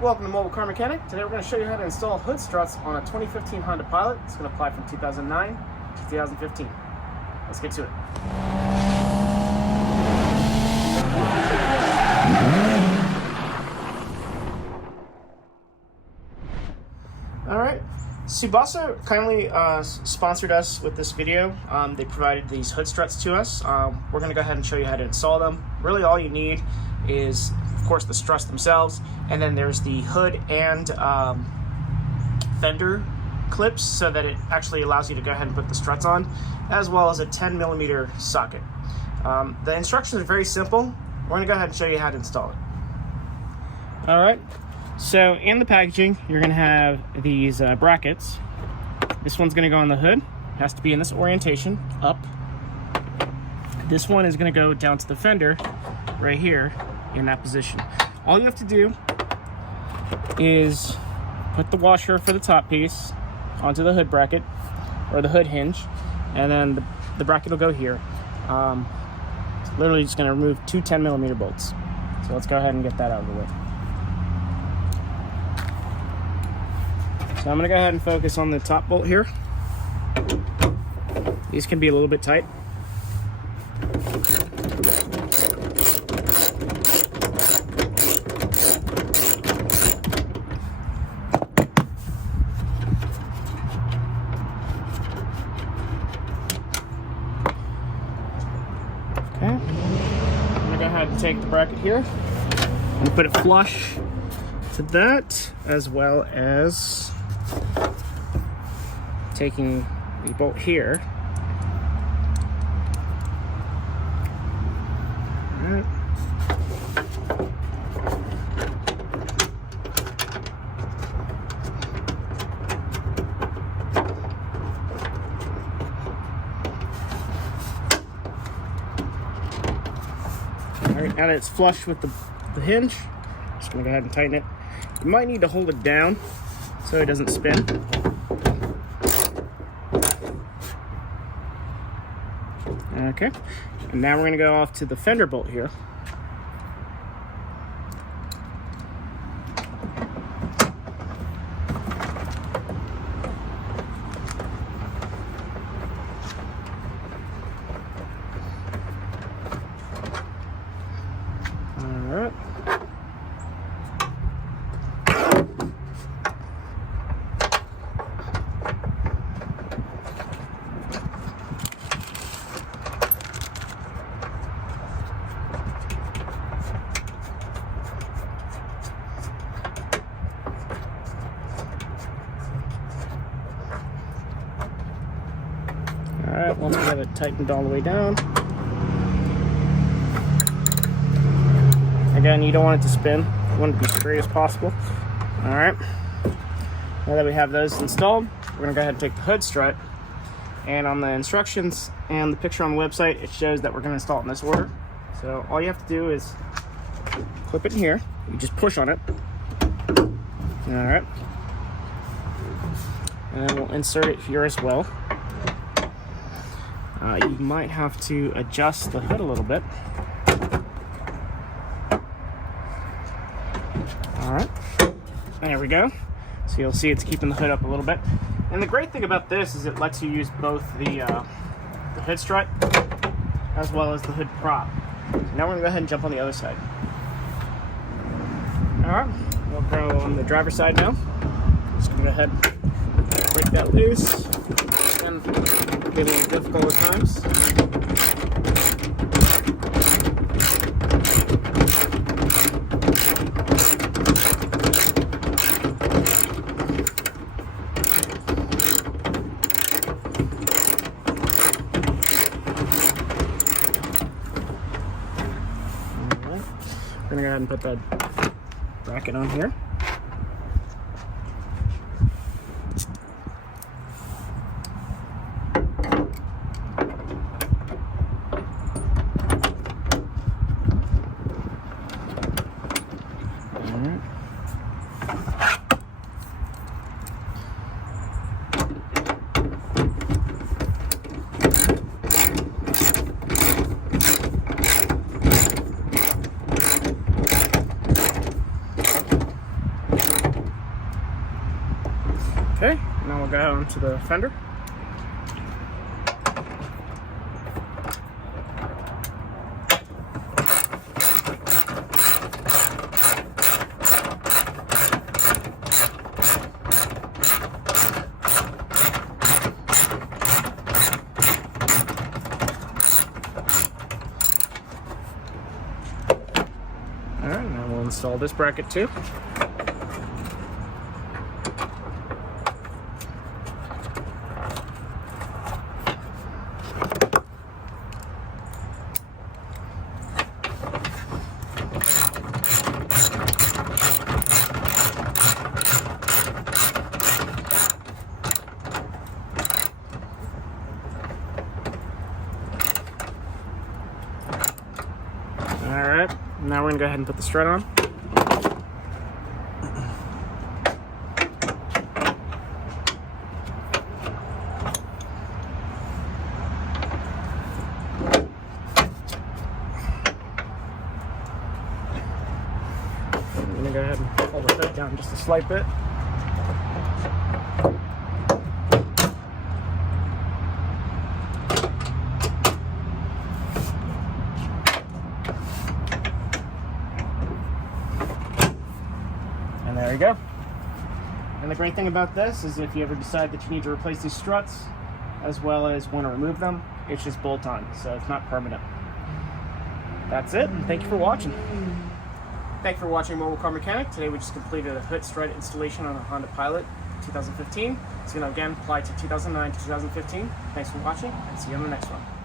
Welcome to Mobile Car Mechanic. Today we're going to show you how to install hood struts on a 2015 Honda Pilot. It's going to apply from 2009 to 2015. Let's get to it. Alright, TSUBASA kindly sponsored us with this video. They provided these hood struts to us. We're going to go ahead and show you how to install them. Really all you need is, of course, the struts themselves, and then there's the hood and fender clips so that it actually allows you to go ahead and put the struts on, as well as a 10mm socket. The instructions are very simple. We're going to go ahead and show you how to install it. Alright, so in the packaging you're going to have these brackets. This one's going to go on the hood. It has to be in this orientation, up. This one is going to go down to the fender right here in that position. All you have to do is put the washer for the top piece onto the hood bracket or the hood hinge, and then the bracket will go here. It's literally just going to remove two 10mm bolts. So let's go ahead and get that out of the way. So I'm going to go ahead and focus on the top bolt here. These can be a little bit tight. Okay, I'm gonna go ahead and take the bracket here and put it flush to that, as well as taking the bolt here. All right. Alright, now that it's flush with the hinge, just going to go ahead and tighten it. You might need to hold it down so it doesn't spin. Okay, and now we're going to go off to the fender bolt here. Alright. Alright, once we have it tightened all the way down. Again, you don't want it to spin. You want it to be straight as possible. Alright. Now that we have those installed, we're going to go ahead and take the hood strut. And on the instructions and the picture on the website, it shows that we're going to install it in this order. So all you have to do is clip it in here. You just push on it. Alright. And then we'll insert it here as well. You might have to adjust the hood a little bit. Alright, there we go. So you'll see it's keeping the hood up a little bit. And the great thing about this is it lets you use both the hood strut as well as the hood prop. So now we're going to go ahead and jump on the other side. Alright, we'll go on the driver's side now. Just going to go ahead and break that loose. And get a little difficult at times. We're going to go ahead and put that bracket on here. Okay, now we'll go on to the fender. Alright, now we'll install this bracket too. Alright, now we're going to go ahead and put the strut on. I'm going to go ahead and pull the hood down just a slight bit. And there you go. And the great thing about this is if you ever decide that you need to replace these struts, as well as want to remove them, it's just bolt on, so it's not permanent. That's it, and thank you for watching. Thank you for watching Mobile Car Mechanic. Today we just completed a hood strut installation on a Honda Pilot 2015. It's going to again apply to 2009 to 2015. Thanks for watching, and see you on the next one.